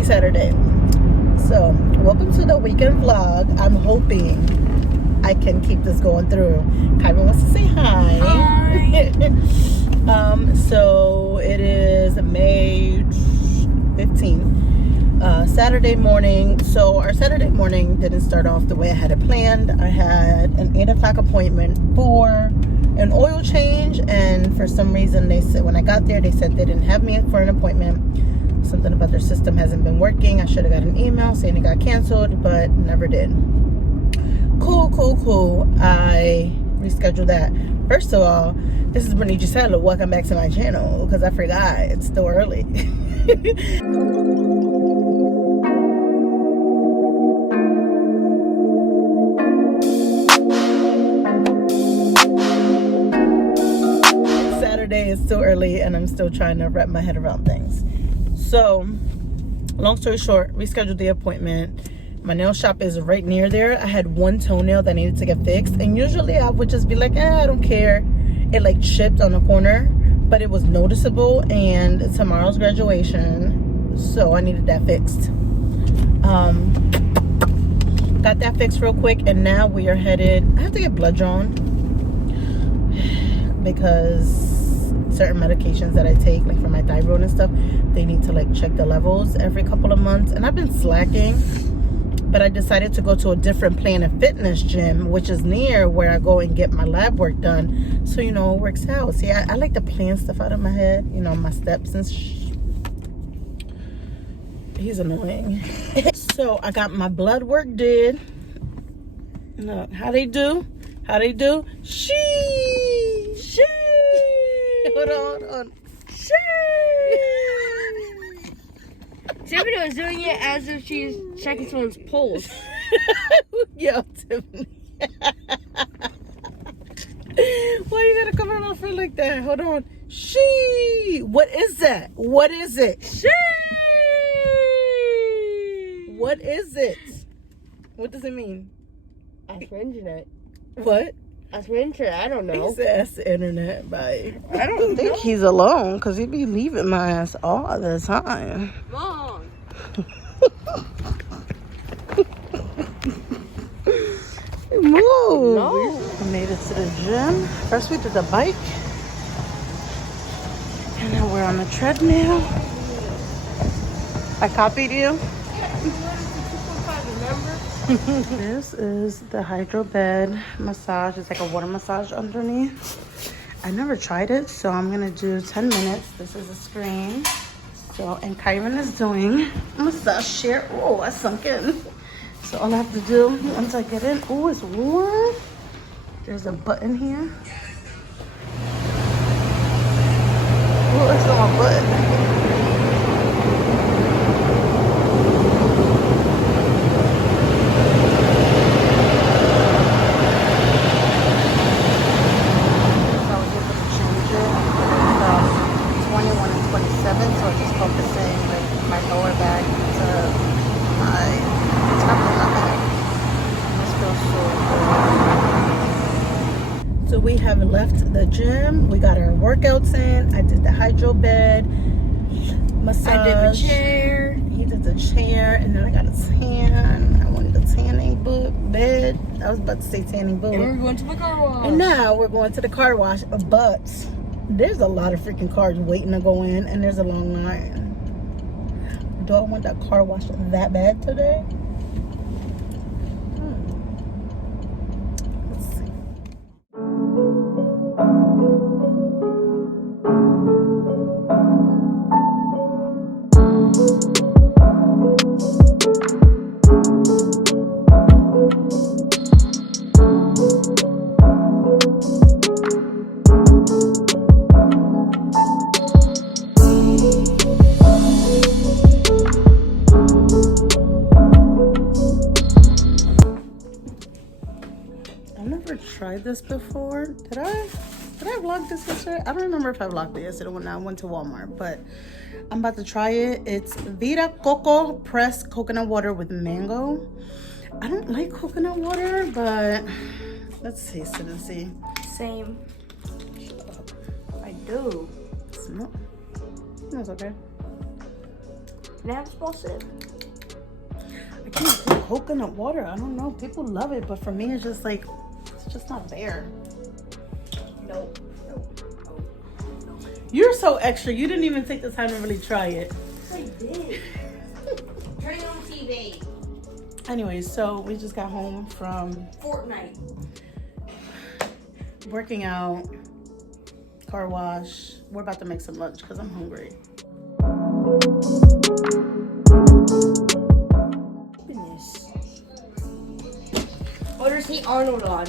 Happy Saturday. So, welcome to the weekend vlog. I'm hoping I can keep this going through. Kyron wants to say hi. Hi. So it is May 15th, Saturday morning. So our Saturday morning didn't start off the way I had it planned. I had an 8 o'clock appointment for an oil change, and for some reason they said when I got there, they said they didn't have me for an appointment. Something about their system hasn't been working. I should have got an email saying it got canceled, but never did. Cool. I rescheduled that. First of all, this is Brittney Giselle. Welcome back to my channel, because I forgot it's still early. Saturday is still early and I'm still trying to wrap my head around things. So, long story short, rescheduled the appointment. My nail shop is right near there. I had one toenail that needed to get fixed, and usually I would just be like, I don't care. It like chipped on the corner, but it was noticeable, and tomorrow's graduation, so I needed that fixed. Got that fixed real quick, and now we are headed. I have to get blood drawn because certain medications that I take, like for my thyroid and stuff, they need to like check the levels every couple of months, and I've been slacking. But I decided to go to a different Planet Fitness gym, which is near where I go and get my lab work done. So, you know, it works out. See, I like to plan stuff out of my head, you know, my steps and He's annoying. So, I got my blood work did. Look, how they do? She. Hold on. She. Tiffany was doing it as if she's checking someone's pulse. Yo, Tiffany. Why you gotta come on my friend like that? Hold on. She. What is that? What is it? She. What is it? What does it mean? Ask the internet. What? Ask the internet. I don't know. He said ask the internet. Bye. I don't think know. he's alone because he be leaving my ass all the time. Mom. Move. No. We made it to the gym. First we did the bike, and now we're on the treadmill. I copied you. This is the hydro bed massage. It's like a water massage underneath. I never tried it, so I'm gonna do 10 minutes. This is a screen. So, and Kyron is doing massage chair. Oh, I sunk in. So all I have to do once I get in, oh, it's warm. There's a button here. Oh, it's on my butt. So we have left the gym. We got our workouts in. I did the hydro bed massage. I did the chair. He did the chair, and then I got a tan. I wanted a tanning bed. I was about to say tanning booth. And we're going to the car wash. And now we're going to the car wash, but there's a lot of freaking cars waiting to go in, and there's a long line. Do I want that car wash that bad today? Let's see. Tried this before. Did I vlog this yesterday? I don't remember if I vlogged it yesterday when I went to Walmart, but I'm about to try it. It's Vita Coco pressed coconut water with mango. I don't like coconut water, but let's taste it and see. Same. I do. Smells okay. Can I have a small sip? I can't do coconut water. I don't know. People love it, but for me, it's just like, it's just not there. Nope. You're so extra. You didn't even take the time to really try it. I did. Turning on TV. Anyways, so we just got home from Fortnite. working out, car wash. We're about to make some lunch because I'm hungry. Goodness. What does he Arnold on?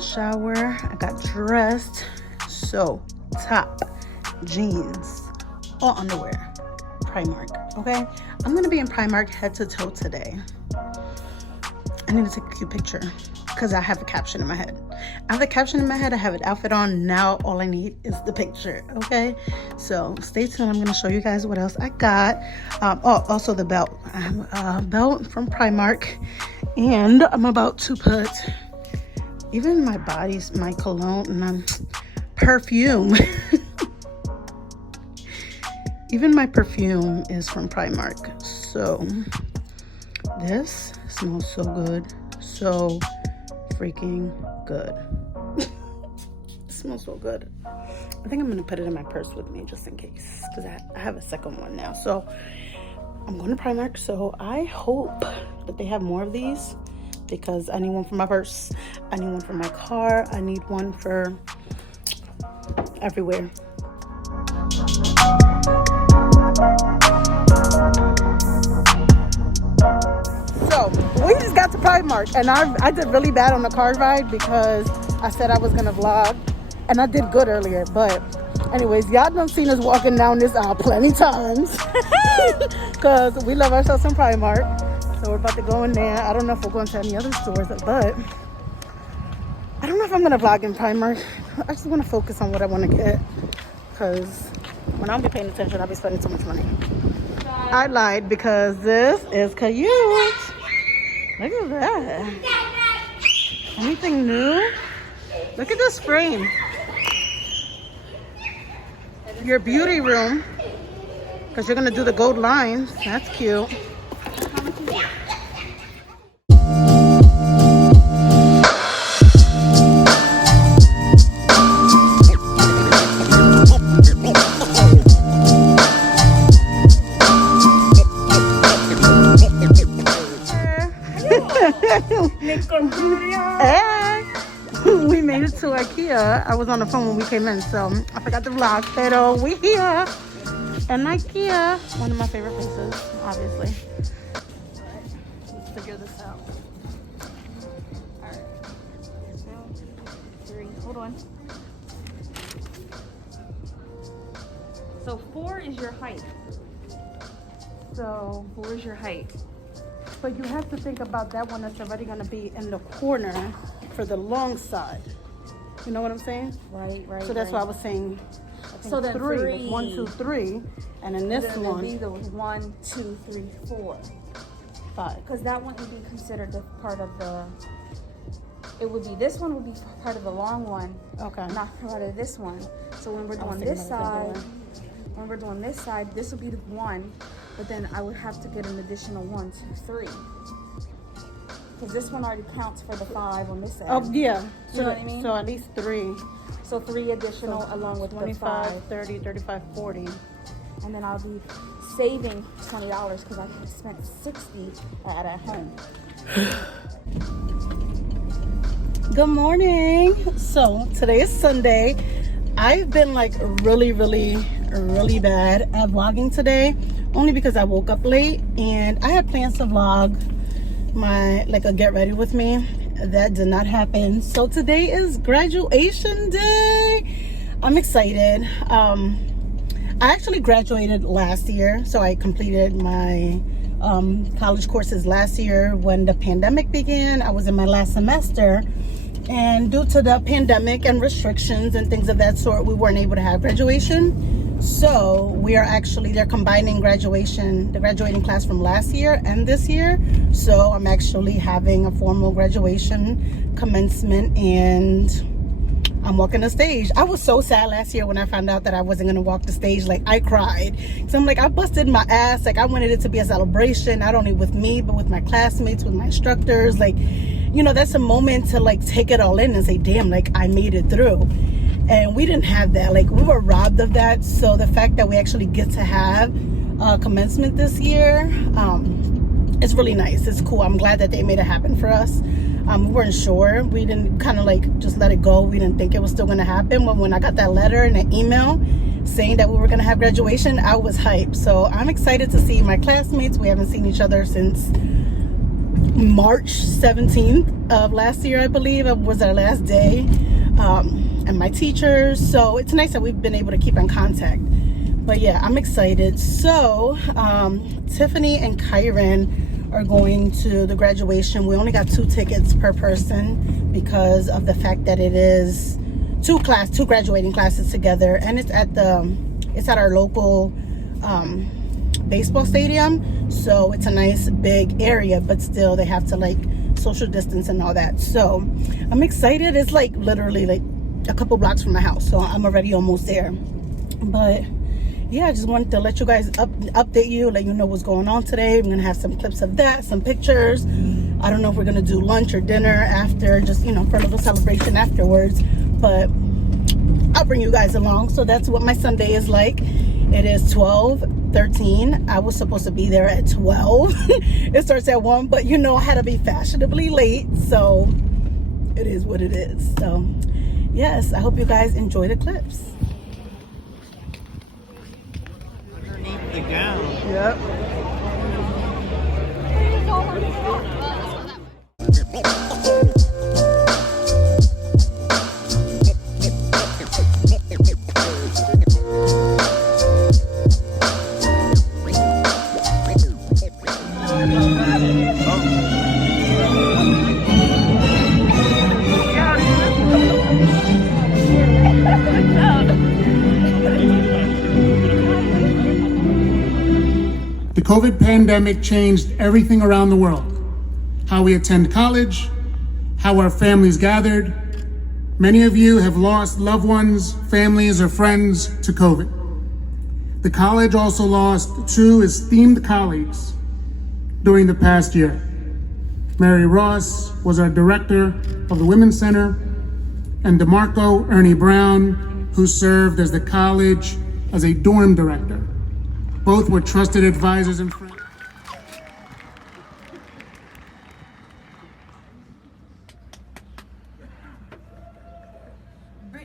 Shower, I got dressed. So top, jeans, all underwear, Primark. Okay, I'm gonna be in Primark head to toe today. I need to take a cute picture because I have a caption in my head. I have the caption in my head, I have an outfit on. Now all I need is the picture. Okay, so stay tuned. I'm gonna show you guys what else I got. Also the belt. I have a belt from Primark, and I'm about to put even my body's, my cologne and perfume. Even my perfume is from Primark. So this smells so good. So freaking good. It smells so good. I think I'm gonna put it in my purse with me just in case, because I have a second one now. So I'm going to Primark. So I hope that they have more of these, because I need one for my purse, I need one for my car, I need one for everywhere. So we just got to Primark, and I did really bad on the car ride because I said I was gonna vlog, and I did good earlier. But anyways, y'all done seen us walking down this aisle plenty times because we love ourselves in Primark. So we're about to go in there. I don't know if we're going to any other stores, but I don't know if I'm going to vlog in Primark. I just want to focus on what I want to get, because when I'll be paying attention, I'll be spending so much money. I lied, because this is cute. Look at that. Anything new? Look at this frame. Your beauty room, because you're going to do the gold lines. That's cute. Hey. we made it to IKEA. I was on the phone when we came in, so I forgot the vlog. Pero we here in IKEA. One of my favorite places, obviously. Let's figure this out. All right. 2, 3. Hold on. So 4 is your height. So 4 is your height. but you have to think about that one that's already going to be in the corner for the long side. You know what I'm saying? Right. So that's why I was saying. So then 3. Like 1, 2, 3, and in this then one, it'd be the 1, 2, 3, 4. 5. Because that one would be considered the part of the. It would be this one would be part of the long one. Okay. Not part of this one. So when we're I was doing thinking this about it the side, this would be the 1, but then I would have to get an additional 1, 2, 3. Because this one already counts for the 5 on this end. Oh yeah. You know what I mean? So at least 3. So 3 additional along with 25, the 5. 30, 35, 40. And then I'll be saving $20 because I spent $60 at home. Good morning. So today is Sunday. I've been like really bad at vlogging today, only because I woke up late and I had plans to vlog my a get ready with me. That did not happen. So today is graduation day. I'm excited. I actually graduated last year, so I completed my college courses last year when the pandemic began. I was in my last semester, and due to the pandemic and restrictions and things of that sort, we weren't able to have graduation. So we are actually, they're combining the graduating class from last year and this year. So I'm actually having a formal graduation commencement, and I'm walking the stage. I was so sad last year when I found out that I wasn't gonna walk the stage. Like, I cried. So I'm like, I busted my ass. Like, I wanted it to be a celebration, not only with me, but with my classmates, with my instructors. Like, you know, that's a moment to like take it all in and say, damn, like I made it through. And we didn't have that. Like, we were robbed of that. So the fact that we actually get to have commencement this year, it's really nice. It's cool. I'm glad that they made it happen for us. We weren't sure. We didn't kind of like just let it go. We didn't think it was still going to happen. But when I got that letter and an email saying that we were going to have graduation, I was hyped. So I'm excited to see my classmates. We haven't seen each other since March 17th of last year, I believe. It was our last day. And my teachers. So it's nice that we've been able to keep in contact. But yeah, I'm excited. So Tiffany and Kyron are going to the graduation. We only got 2 tickets per person because of the fact that it is 2 graduating classes together, and it's at our local baseball stadium. So it's a nice big area, but still they have to like social distance and all that. So I'm excited. It's like literally like a couple blocks from my house, so I'm already almost there. But yeah, I just wanted to let you guys update you, let you know what's going on today. We're gonna have some clips of that, some pictures. I don't know if we're gonna do lunch or dinner after, just, you know, for a little celebration afterwards, but I'll bring you guys along. So that's what my Sunday is like. It is 12:13. I was supposed to be there at 12. It starts at 1, but you know, I had to be fashionably late, so it is what it is. So yes, I hope you guys enjoy the clips. Underneath the gown. Yep. The COVID pandemic changed everything around the world. How we attend college, how our families gathered. Many of you have lost loved ones, families, or friends to COVID. The college also lost 2 esteemed colleagues during the past year. Mary Ross was our director of the Women's Center, and DeMarco Ernie Brown, who served as the college as a dorm director. Both were trusted advisors and friends.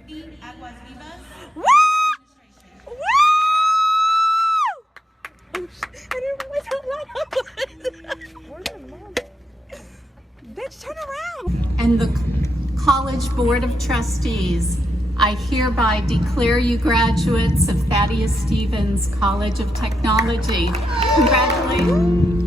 Woo! Woo! Oh, shit. I didn't realize how loud I was. Bitch, turn around. And the College Board of Trustees, I hereby declare you graduates of Thaddeus Stevens College of Technology. Congratulations.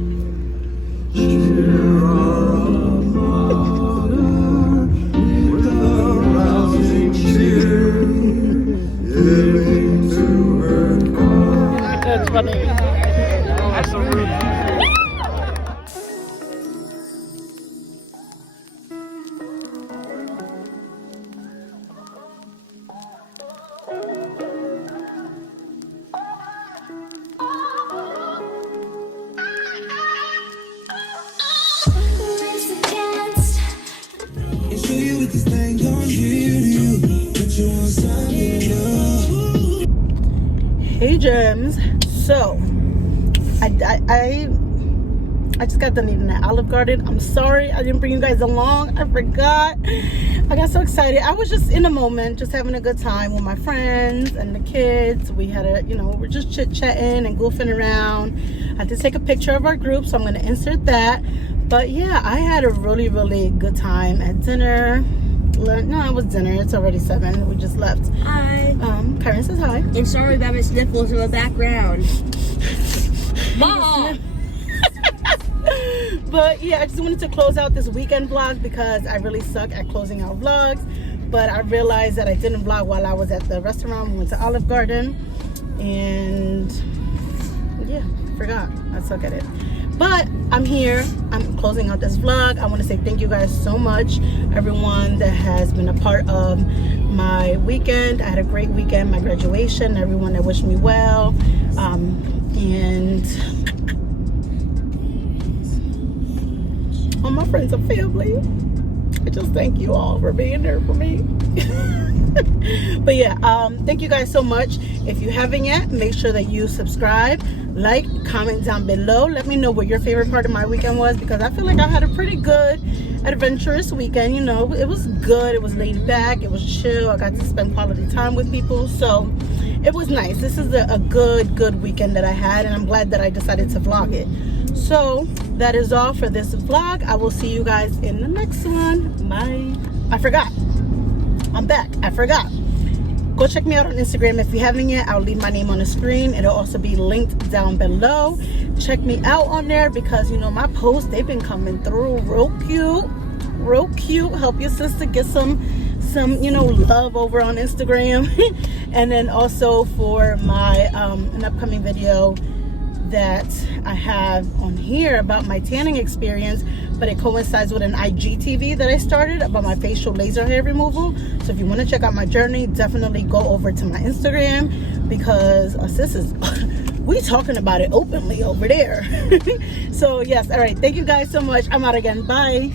That's funny. That's so rude. Hey gems, so I just got done eating at Olive Garden. I'm sorry I didn't bring you guys along. I forgot. I got so excited. I was just in a moment, just having a good time with my friends and the kids. We had a, we're just chit-chatting and goofing around. I had to take a picture of our group, so I'm going to insert that. But yeah, I had a really, really good time at dinner. No, it was dinner. It's already 7. We just left. Hi. Karen says hi. And sorry about my sniffles in the background. Mom! But yeah, I just wanted to close out this weekend vlog because I really suck at closing out vlogs. But I realized that I didn't vlog while I was at the restaurant. We went to Olive Garden. And yeah, forgot. I suck at it. But I'm here. I'm closing out this vlog. I want to say thank you guys so much. Everyone that has been a part of my weekend. I had a great weekend, my graduation. Everyone that wished me well. And all my friends and family. I just thank you all for being there for me. But yeah, thank you guys so much. If you haven't yet, make sure that you subscribe, like, comment down below. Let me know what your favorite part of my weekend was, because I feel like I had a pretty good adventurous weekend. It was good. It was laid back. It was chill. I got to spend quality time with people, so it was nice. This is a good weekend that I had, and I'm glad that I decided to vlog it. So that is all for this vlog. I will see you guys in the next one. Bye. I forgot. I'm back. I forgot. Go check me out on Instagram if you haven't yet. I'll leave my name on the screen. It'll also be linked down below. Check me out on there because my posts, they've been coming through real cute. Help your sister get some love over on Instagram. And then also for my an upcoming video that I have on here about my tanning experience, but it coincides with an IGTV that I started about my facial laser hair removal. So if you want to check out my journey, definitely go over to my Instagram, because sis is we talking about it openly over there. So yes, all right, thank you guys so much. I'm out again. Bye.